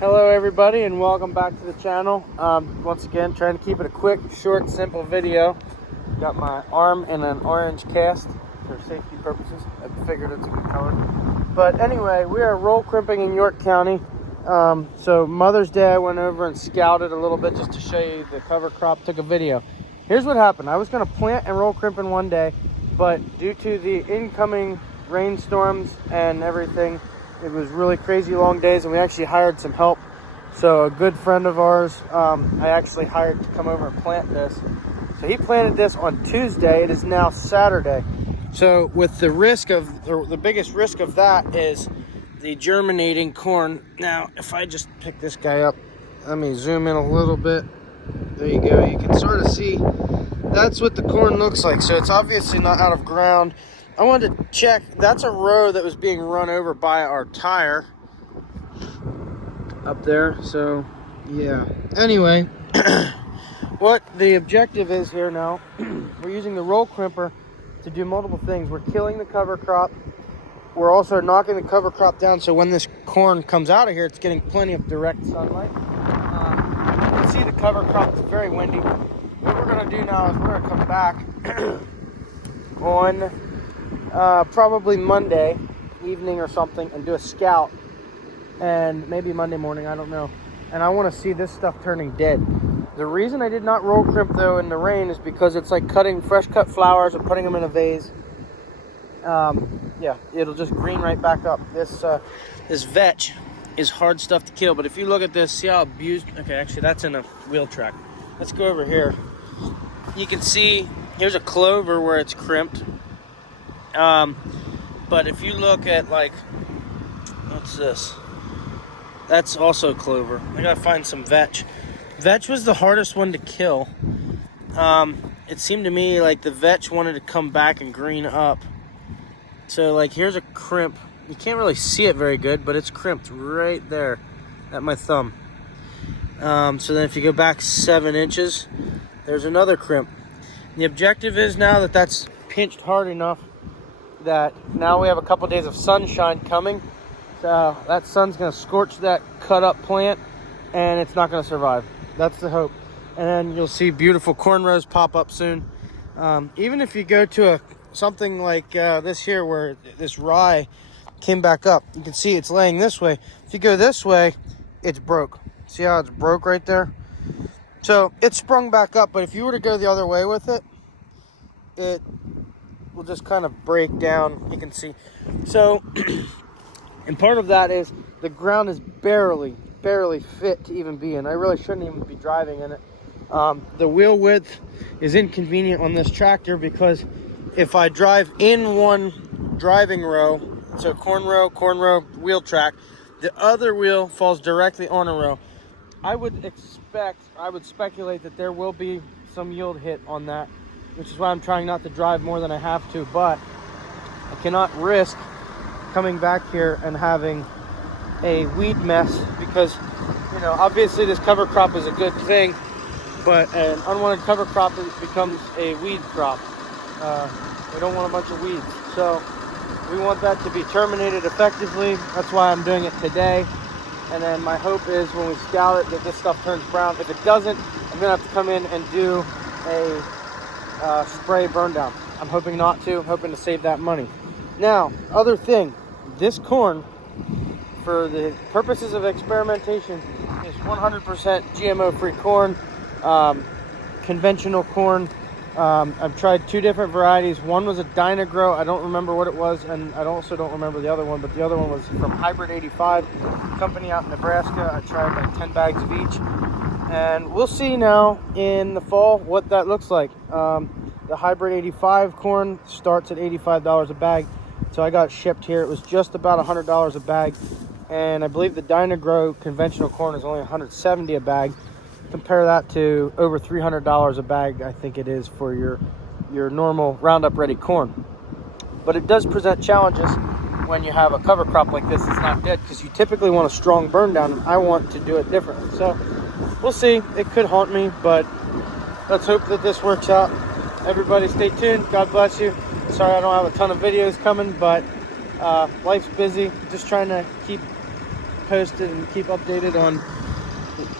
Hello everybody and welcome back to the channel. Once again, trying to keep it a quick, short, simple video. Got my arm in an orange cast for safety purposes. I figured it's a good color. But anyway, we are roll crimping in York County. So Mother's Day I went over and scouted a little bit just to show you the cover crop, took a video. Here's what happened. I was going to plant and roll crimp in one day, but due to the incoming rainstorms and everything, it was really crazy long days, and we actually hired some help. So a good friend of ours, I actually hired to come over and plant this. So he planted this on Tuesday. It is now Saturday. So with the risk of, the biggest risk of that is the germinating corn. Now, if I just pick this guy up, let me zoom in a little bit. There you go. You can sort of see that's what the corn looks like. So it's obviously not out of ground. I wanted to check. That's a row that was being run over by our tire up there. So yeah, anyway, what the objective is here now, we're using the roll crimper to do multiple things. We're killing the cover crop. We're also knocking the cover crop down, so when this corn comes out of here, it's getting plenty of direct sunlight. You can see the cover crop is very windy. What we're going to do now is we're going to come back on probably Monday evening or something and do a scout, and maybe Monday morning, I don't know. And I want to see this stuff turning dead. The reason I did not roll crimp though in the rain is because it's like cutting fresh cut flowers and putting them in a vase. Yeah, it'll just green right back up. This vetch is hard stuff to kill, but if you look at this, see how abused. Okay, actually that's in a wheel track. Let's go over here. You can see here's a clover where it's crimped. But if you look at, like, what's this? That's also clover. I gotta find some vetch. Vetch was the hardest one to kill. It seemed to me like the vetch wanted to come back and green up. So like here's a crimp. You can't really see it very good, but it's crimped right there at my thumb. So then if you go back 7 inches, there's another crimp. The objective is now that that's pinched hard enough that now we have a couple days of sunshine coming. So that sun's gonna scorch that cut up plant and it's not gonna survive. That's the hope. And then you'll see beautiful corn rows pop up soon. Even if you go to something like this here where this rye came back up, you can see it's laying this way. If you go this way, it's broke. See how it's broke right there? So it sprung back up, but if you were to go the other way with it, it will just kind of break down. You can see. So, and part of that is the ground is barely fit to even be in. I really shouldn't even be driving in it. The wheel width is inconvenient on this tractor because if I drive in one driving row, so corn row, wheel track, the other wheel falls directly on a row. I would speculate that there will be some yield hit on that, which is why I'm trying not to drive more than I have to, but I cannot risk coming back here and having a weed mess because, you know, obviously this cover crop is a good thing, but an unwanted cover crop becomes a weed crop. We don't want a bunch of weeds. So we want that to be terminated effectively. That's why I'm doing it today. And then my hope is when we scout it that this stuff turns brown. If it doesn't, I'm gonna have to come in and do a spray burn down. I'm hoping not to, hoping to save that money. Now, other thing, this corn, for the purposes of experimentation, is 100% GMO-free corn, conventional corn. I've tried 2 different varieties. One was a Dynagrow. I don't remember what it was, and I also don't remember the other one, but the other one was from Hybrid 85, company out in Nebraska. I tried like 10 bags of each, and we'll see now in the fall what that looks like. The Hybrid 85 corn starts at $85 a bag, so I got shipped here. It was just about $100 a bag, and I believe the Dynagrow conventional corn is only $170 a bag. Compare that to over $300 a bag, I think it is, for your normal Roundup Ready corn. But it does present challenges when you have a cover crop like this that's not dead, because you typically want a strong burn down, and I want to do it differently. So we'll see. It could haunt me, but let's hope that this works out. Everybody stay tuned. God bless you. Sorry I don't have a ton of videos coming, but life's busy. Just trying to keep posted and keep updated on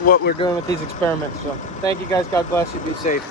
what we're doing with these experiments. So thank you guys. God bless you. Be safe.